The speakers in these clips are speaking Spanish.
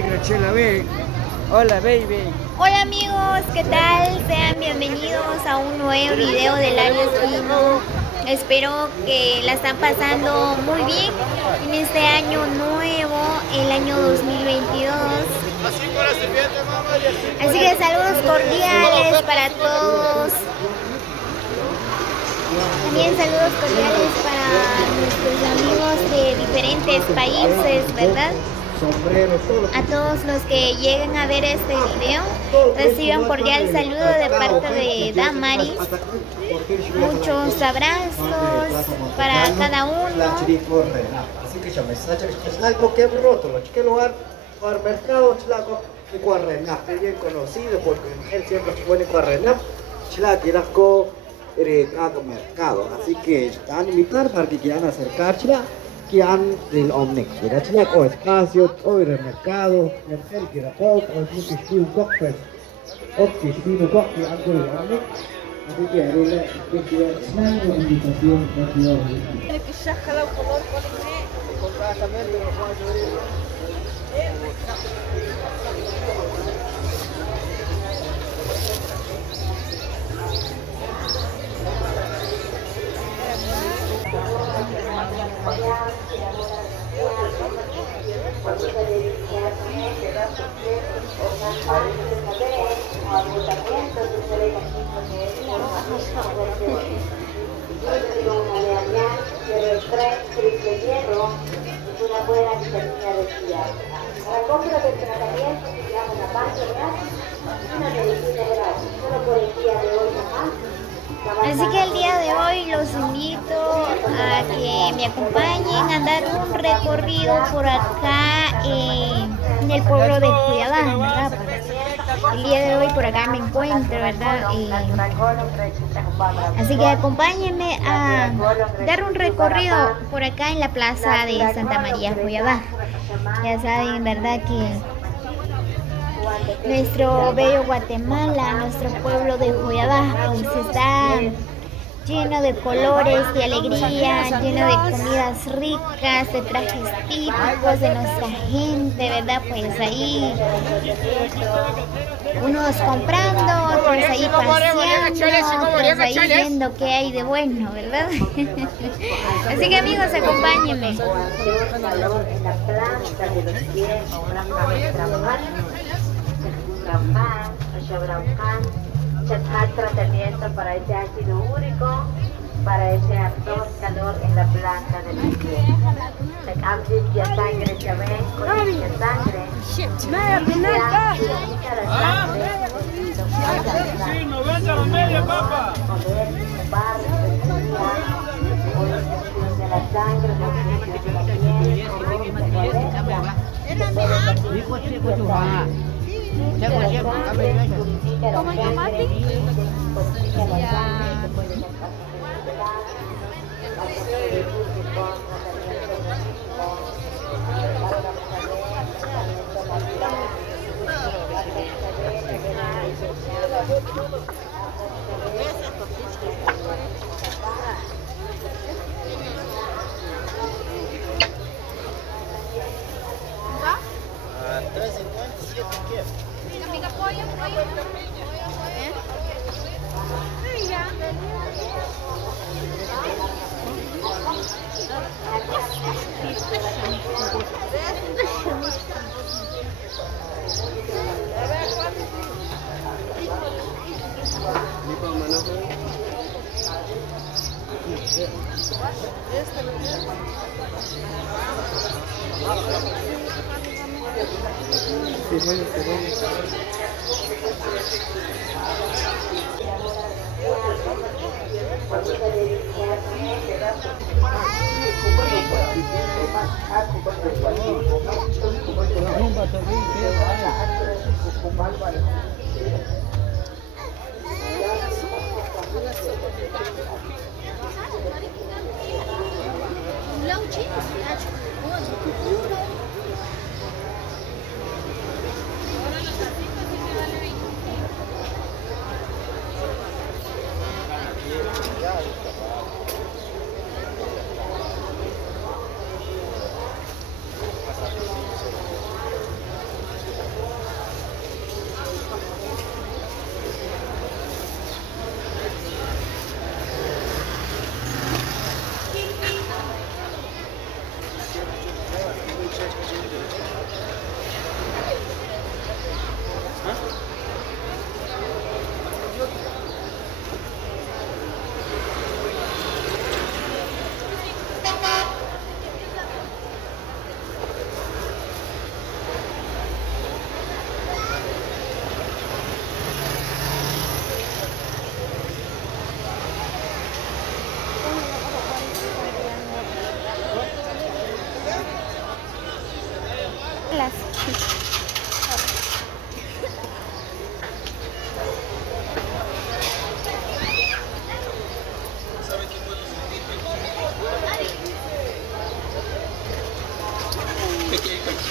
negra, Chela, ve. Hola, baby. Hola amigos, ¿qué tal? Sean bienvenidos a un nuevo video del área Espino. Espero que la están pasando muy bien en este año nuevo, el año 2022. Así que saludos cordiales para todos. También saludos cordiales para nuestros amigos de diferentes países, ¿verdad? A todos los que lleguen a ver este video, reciban cordial saludo de parte de Damaris. Muchos abrazos para cada uno. Así que yo me salgo que rótulo, que lugar para mercado, chilaco, y Cuarrenap, es bien conocido porque él siempre se pone Cuarrenap, chilaco, y rasco mercado. Así que van a invitar para que quieran acercarse. Que han del Omnic, mira, chilac o espacio, o el mercado, el que era poco, o el que estuvo cockpit, o que estuvo cockpit, algo del Omnic. Así que haré una invitación rápida. Una buena vitamina respirada. Para compra del tratamiento se llama una parte gratis y una medicina gratis. Solo por el día de hoy nomás. Así que el día de hoy los invito a que me acompañen a dar un recorrido por acá en el pueblo de Cuyabá, ¿verdad? El día de hoy por acá me encuentro, ¿verdad? Así que acompáñenme a dar un recorrido por acá en la plaza de Santa María Cuyabá. Ya saben, ¿verdad? Que nuestro bello Guatemala, nuestro pueblo de Cuyabá, pues está lleno de colores, de alegría, lleno de comidas ricas, de trajes típicos de nuestra gente, ¿verdad? Pues ahí unos comprando, otros ahí paseando, otros ahí viendo qué hay de bueno, ¿verdad? Así que amigos, acompáñenme. Tratamiento para ese ácido úrico, para ese ardor, calor en la planta del pie. La sangre se ve con la sangre. ¿Cómo llamaste?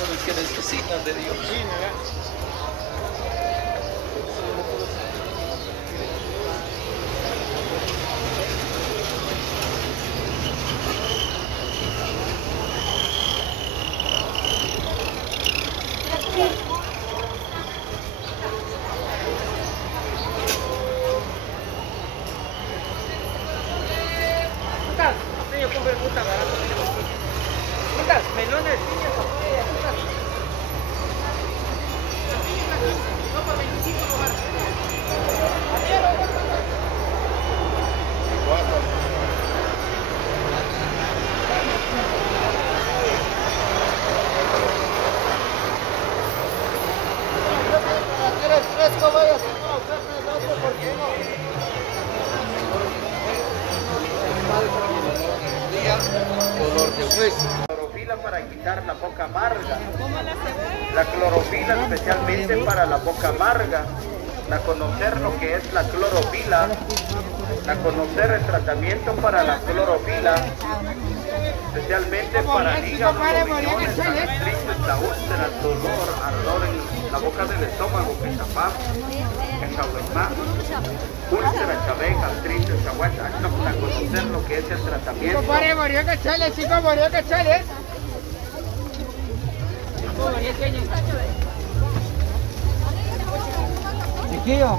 personas que necesitan de Dios. Melones, piñas, Dolor de hueso. Clorofila para quitar la boca amarga. La clorofila especialmente para la boca amarga. La conocer lo que es la clorofila. La conocer el tratamiento para la clorofila. Especialmente para el hígado, riñones, la gastritis, la úlcera, el dolor, ardor en la boca del estómago, que chapá, que chahuetá, úlcera, chabé, gastritis, chahueta. Hay que conocer lo que es el tratamiento. chiquillo.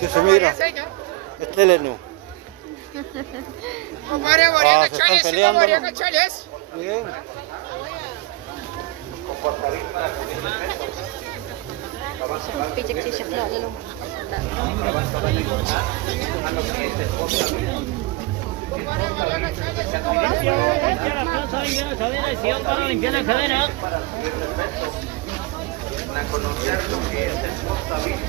Que se mira. Este es no. Se están peleando. Bien. Para conocer lo que es el Fosavit.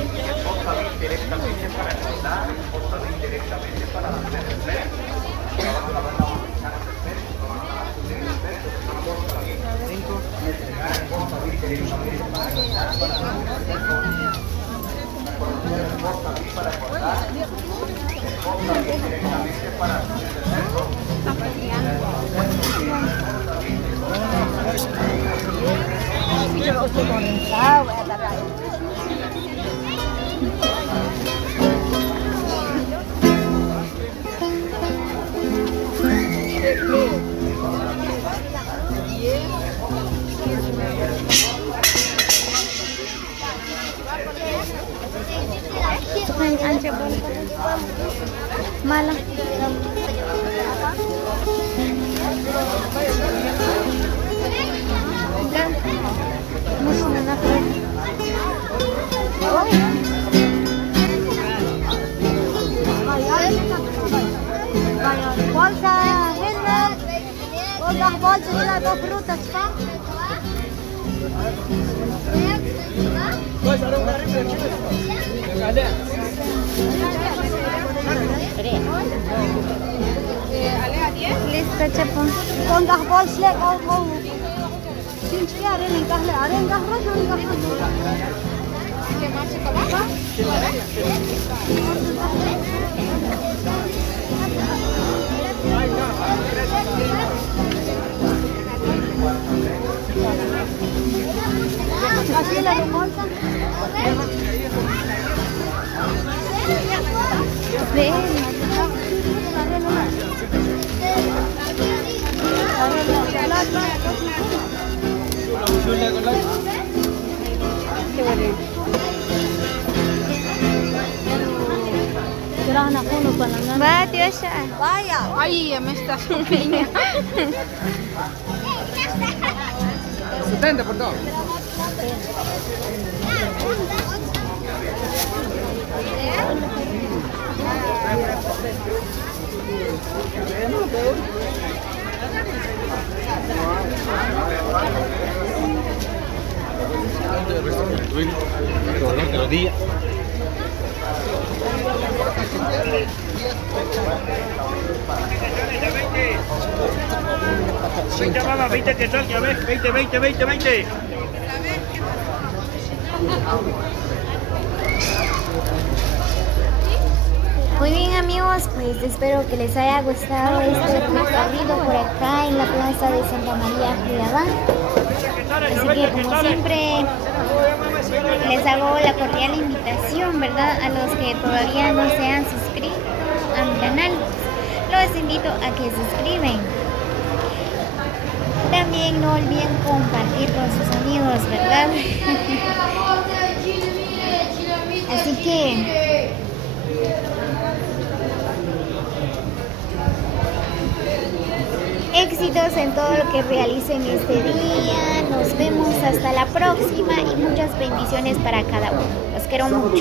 El Fosavit directamente para engordar, el Fosavit directamente para hacer el peso. Vamos a ver la manzana del peso, vamos a subir el peso, vamos a entregar el Fosavit directamente para engordar, para hacer el peso. Conocer el Fosavit para engordar, el Fosavit directamente para hacer el peso. Malah. Bolsa هنا وضع bolsa تلعب frutas صح؟ Listo, Chapo. Con das bolsa او تمشي على قهوة على قهوة ولا así la bolsa. Va, tío Shah. Vaya. Ay, ya me estás pequeña. 70 por todo. Dolor de rodilla. Veinte, mamá, 20 que tal, ya ves, 20. Muy bien amigos, pues espero que les haya gustado este recorrido por acá en la plaza de Santa María Cuiabá. Así que como siempre les hago la cordial invitación, ¿verdad? A los que todavía no se han suscrito a mi canal, los invito a que se suscriben. También no olviden compartir con sus amigos, ¿verdad? Así que éxitos en todo lo que realicen este día. Nos vemos hasta la próxima y muchas bendiciones para cada uno. Los quiero mucho.